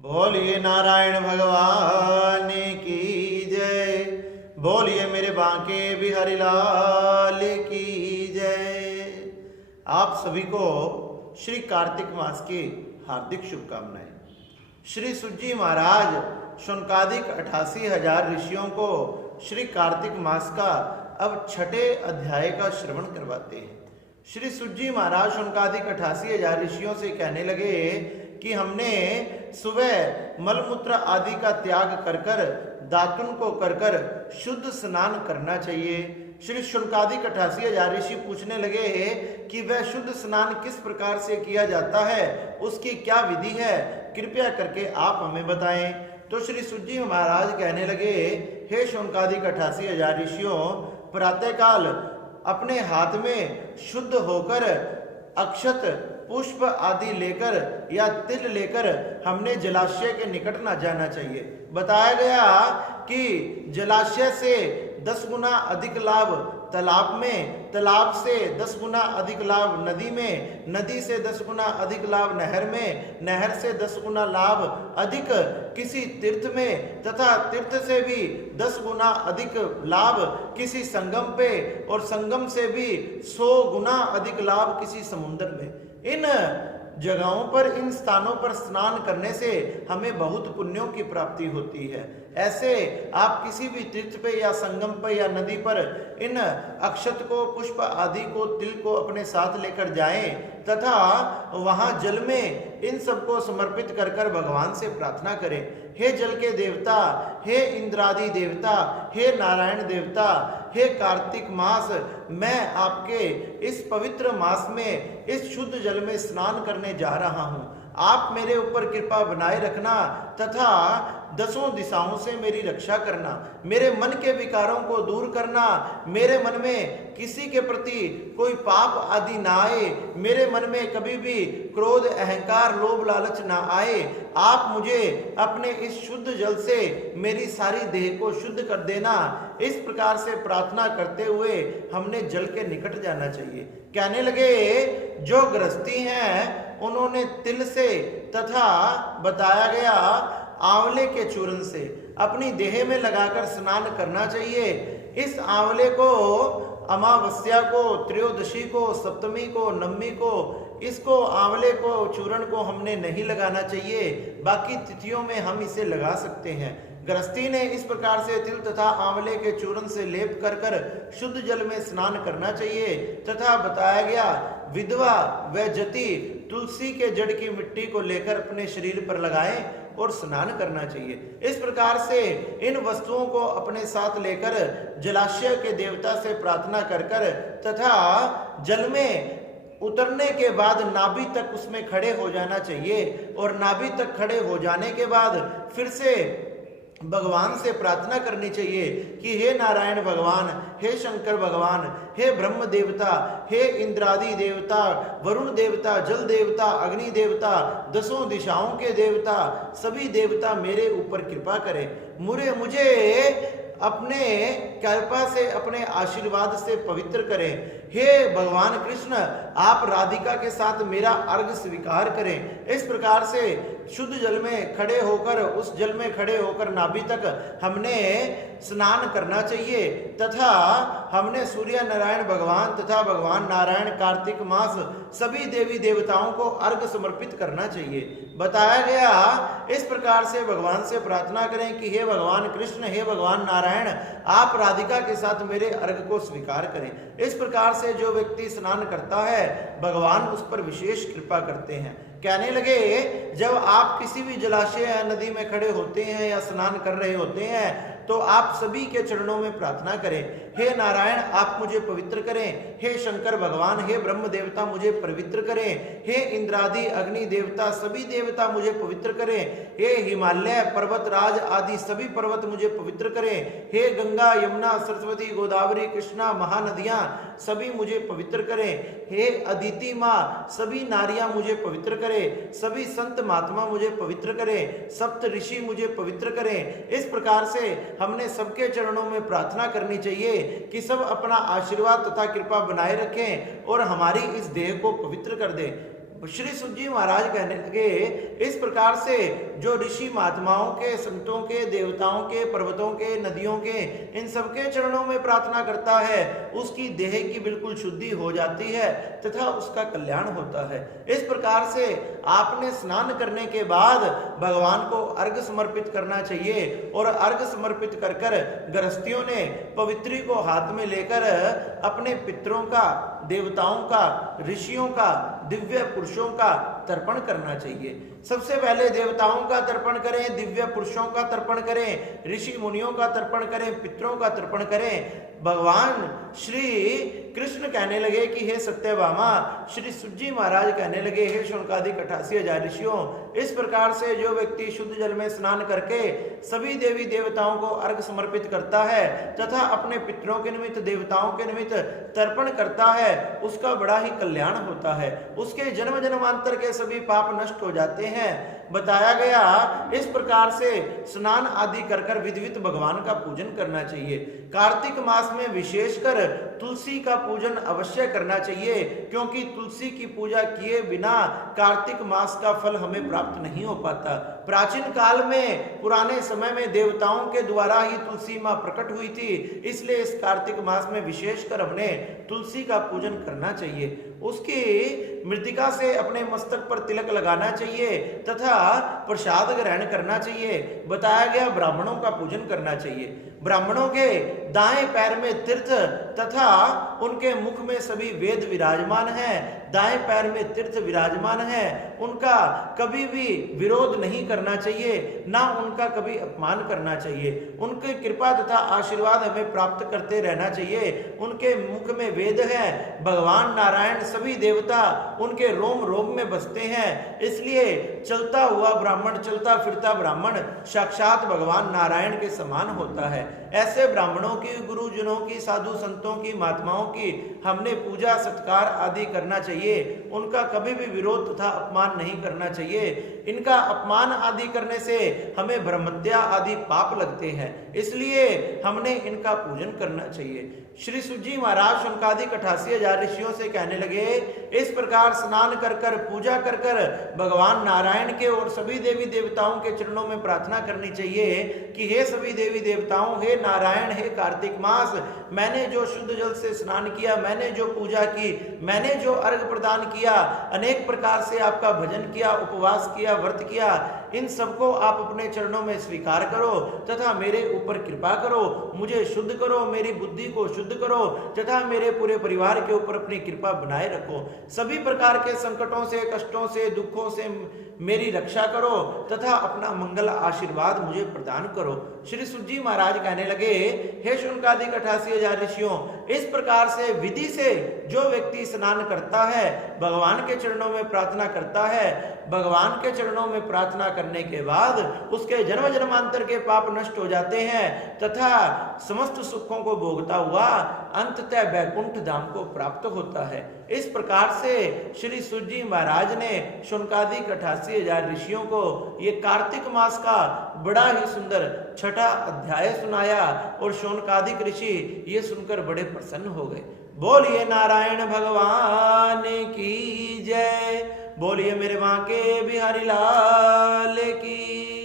बोलिए नारायण भगवान की जय। बोलिए मेरे बांके बिहारी लाल की जय। आप सभी को श्री कार्तिक मास की हार्दिक शुभकामनाएं। श्री सुज्जी महाराज शौनकादिक 88,000 ऋषियों को श्री कार्तिक मास का अब छठे अध्याय का श्रवण करवाते हैं। श्री सुज्जी महाराज शौनकादिक 88,000 ऋषियों से कहने लगे कि हमने सुबह मलमूत्र आदि का त्याग कर कर दातुन को कर कर शुद्ध स्नान करना चाहिए। श्री शौनकादिक 88,000 ऋषि पूछने लगे कि वह शुद्ध स्नान किस प्रकार से किया जाता है, उसकी क्या विधि है, कृपया करके आप हमें बताएं। तो श्री सुज्जी महाराज कहने लगे, हे शौनकादिक 88,000 ऋषियों, प्रातःकाल अपने हाथ में शुद्ध होकर अक्षत पुष्प आदि लेकर या तिल लेकर हमने जलाशय के निकट न जाना चाहिए। बताया गया कि जलाशय से 10 गुना अधिक लाभ तालाब में, तालाब से 10 गुना अधिक लाभ नदी में, नदी से 10 गुना अधिक लाभ नहर में, नहर से 10 गुना लाभ अधिक किसी तीर्थ में, तथा तीर्थ से भी 10 गुना अधिक लाभ किसी संगम पे, और संगम से भी 100 गुना अधिक लाभ किसी समुद्र में। इन जगहों पर, इन स्थानों पर स्नान करने से हमें बहुत पुण्यों की प्राप्ति होती है। ऐसे आप किसी भी तीर्थ पे या संगम पर या नदी पर इन अक्षत को, पुष्प आदि को, तिल को अपने साथ लेकर जाएं तथा वहां जल में इन सबको समर्पित कर कर भगवान से प्रार्थना करें, हे जल के देवता, हे इंद्रादि देवता, हे नारायण देवता, हे कार्तिक मास, मैं आपके इस पवित्र मास में इस शुद्ध जल में स्नान करने जा रहा हूं। आप मेरे ऊपर कृपा बनाए रखना तथा 10 दिशाओं से मेरी रक्षा करना, मेरे मन के विकारों को दूर करना, मेरे मन में किसी के प्रति कोई पाप आदि ना आए, मेरे मन में कभी भी क्रोध, अहंकार, लोभ, लालच ना आए। आप मुझे अपने इस शुद्ध जल से मेरी सारी देह को शुद्ध कर देना। इस प्रकार से प्रार्थना करते हुए हमने जल के निकट जाना चाहिए। कहने लगे, जो गृहस्थी हैं उन्होंने तिल से तथा बताया गया आंवले के चूर्ण से अपनी देह में लगाकर स्नान करना चाहिए। इस आंवले को अमावस्या को, त्रयोदशी को, सप्तमी को, नवमी को, इसको आंवले को, चूर्ण को हमने नहीं लगाना चाहिए। बाकी तिथियों में हम इसे लगा सकते हैं। गृहस्थी ने इस प्रकार से तिल तथा आंवले के चूर्ण से लेप कर कर शुद्ध जल में स्नान करना चाहिए। तथा बताया गया, विधवा व जति तुलसी के जड़ की मिट्टी को लेकर अपने शरीर पर लगाएं और स्नान करना चाहिए। इस प्रकार से इन वस्तुओं को अपने साथ लेकर जलाशय के देवता से प्रार्थना कर कर तथा जल में उतरने के बाद नाभि तक उसमें खड़े हो जाना चाहिए, और नाभि तक खड़े हो जाने के बाद फिर से भगवान से प्रार्थना करनी चाहिए कि हे नारायण भगवान, हे शंकर भगवान, हे ब्रह्म देवता, हे इंद्रादि देवता, वरुण देवता, जल देवता, अग्नि देवता, 10 दिशाओं के देवता, सभी देवता मेरे ऊपर कृपा करें। मुझे अपने कृपा से, अपने आशीर्वाद से पवित्र करें। हे भगवान कृष्ण, आप राधिका के साथ मेरा अर्घ स्वीकार करें। इस प्रकार से शुद्ध जल में खड़े होकर, उस जल में खड़े होकर नाभि तक हमने स्नान करना चाहिए। तथा हमने सूर्य नारायण भगवान तथा भगवान नारायण कार्तिक मास सभी देवी देवताओं को अर्घ समर्पित करना चाहिए। बताया गया, इस प्रकार से भगवान से प्रार्थना करें कि हे भगवान कृष्ण, हे भगवान नारायण, आप राधिका के साथ मेरे अर्घ को स्वीकार करें। इस प्रकार से जो व्यक्ति स्नान करता है, भगवान उस पर विशेष कृपा करते हैं। कहने लगे, जब आप किसी भी जलाशय या नदी में खड़े होते हैं या स्नान कर रहे होते हैं तो आप सभी के चरणों में प्रार्थना करें, हे नारायण आप मुझे पवित्र करें, हे शंकर भगवान, हे ब्रह्म देवता मुझे पवित्र करें, हे इंद्रादि अग्नि देवता सभी देवता मुझे पवित्र करें, हे हिमालय पर्वत राज आदि सभी पर्वत मुझे पवित्र करें, हे गंगा यमुना सरस्वती गोदावरी कृष्णा महानदियां सभी मुझे पवित्र करें, हे अदिति माँ सभी नारियां मुझे पवित्र करें, सभी संत महात्मा मुझे पवित्र करें, सप्त ऋषि मुझे पवित्र करें। इस प्रकार से हमने सबके चरणों में प्रार्थना करनी चाहिए कि सब अपना आशीर्वाद तथा कृपा बनाए रखें और हमारी इस देह को पवित्र कर दें। श्री सुत जी महाराज कहने लगे, इस प्रकार से जो ऋषि महात्माओं के, संतों के, देवताओं के, पर्वतों के, नदियों के, इन सबके चरणों में प्रार्थना करता है, उसकी देह की बिल्कुल शुद्धि हो जाती है तथा उसका कल्याण होता है। इस प्रकार से आपने स्नान करने के बाद भगवान को अर्घ्य समर्पित करना चाहिए और अर्घ्य समर्पित कर कर गृहस्थियों ने पवित्री को हाथ में लेकर अपने पितरों का, देवताओं का, ऋषियों का, दिव्य पुरुषों का तर्पण करना चाहिए। सबसे पहले देवताओं का तर्पण करें, दिव्य पुरुषों का तर्पण करें, ऋषि मुनियों का तर्पण करें, पितरों का तर्पण करें। भगवान श्री कृष्ण कहने लगे कि हे सत्यभामा, श्री सुत जी महाराज कहने लगे, हे शौनकादिक 88,000 ऋषियों, इस प्रकार से जो व्यक्ति शुद्ध जल में स्नान करके सभी देवी देवताओं को अर्घ समर्पित करता है तथा अपने पितरों के निमित्त, देवताओं के निमित्त तर्पण करता है, उसका बड़ा ही कल्याण होता है। उसके जन्म जन्मांतर के सभी पाप नष्ट हो जाते हैं। बताया गया इस प्रकार से स्नान आदि कर कर विधिवत भगवान का पूजन करना चाहिए। कार्तिक मास में विशेषकर तुलसी का पूजन अवश्य करना चाहिए, क्योंकि तुलसी की पूजा किए बिना कार्तिक मास का फल हमें प्राप्त नहीं हो पाता। प्राचीन काल में, पुराने समय में देवताओं के द्वारा ही तुलसी माँ प्रकट हुई थी, इसलिए इस कार्तिक मास में विशेषकर हमने तुलसी का पूजन करना चाहिए। उसकी मृतिका से अपने मस्तक पर तिलक लगाना चाहिए तथा प्रसाद ग्रहण करना चाहिए। बताया गया ब्राह्मणों का पूजन करना चाहिए। ब्राह्मणों के दाएं पैर में तीर्थ तथा उनके मुख में सभी वेद विराजमान हैं, दाएं पैर में तीर्थ विराजमान है, उनका कभी भी विरोध नहीं करना चाहिए, ना उनका कभी अपमान करना चाहिए। उनकी कृपा तथा आशीर्वाद हमें प्राप्त करते रहना चाहिए। उनके मुख में वेद है, भगवान नारायण सभी देवता उनके रोम रोम में बसते हैं, इसलिए चलता हुआ ब्राह्मण, चलता फिरता ब्राह्मण साक्षात भगवान नारायण के समान होता है। ऐसे ब्राह्मणों की, गुरुजनों की, साधु संतों की, महात्माओं की हमने पूजा सत्कार आदि करना चाहिए। उनका कभी भी विरोध तथा अपमान नहीं करना चाहिए। इनका अपमान आदि करने से हमें ब्रह्मत्या आदि पाप लगते हैं, इसलिए हमने इनका पूजन करना चाहिए। श्री सुत जी महाराज शौनकादिक 88,000 ऋषियों से कहने लगे, इस प्रकार स्नान कर कर, पूजा कर कर भगवान नारायण के और सभी देवी देवताओं के चरणों में प्रार्थना करनी चाहिए कि हे सभी देवी देवताओं, हे नारायण, हे कार्तिक मास, मैंने जो शुद्ध जल से स्नान किया, मैंने जो पूजा की, मैंने जो अर्घ प्रदान किया, अनेक प्रकार से आपका भजन किया, उपवास किया, व्रत किया, इन सबको आप अपने चरणों में स्वीकार करो तथा मेरे ऊपर कृपा करो, मुझे शुद्ध करो, मेरी बुद्धि को शुद्ध करो तथा मेरे पूरे परिवार के ऊपर अपनी कृपा बनाए रखो। सभी प्रकार के संकटों से, कष्टों से, दुखों से मेरी रक्षा करो तथा अपना मंगल आशीर्वाद मुझे प्रदान करो। श्री सुत जी महाराज कहने लगे, हे शौनकादिक 88,000 ऋषियों, इस प्रकार से विधि से जो व्यक्ति स्नान करता है, भगवान के चरणों में प्रार्थना करता है, भगवान के चरणों में प्रार्थना करने के बाद उसके जन्म जन्मांतर के पाप नष्ट हो जाते हैं तथा समस्त सुखों को भोगता हुआ अंततः वैकुंठ धाम को प्राप्त होता है। इस प्रकार से श्री सुत जी महाराज ने शौनकादिक 88,000 ऋषियों को ये कार्तिक मास का बड़ा ही सुंदर 6ठा अध्याय सुनाया और शौनकादिक ऋषि ये सुनकर बड़े प्रसन्न हो गए। बोलिए नारायण भगवान की जय, बोलिए मेरे बांके बिहारी लाल की।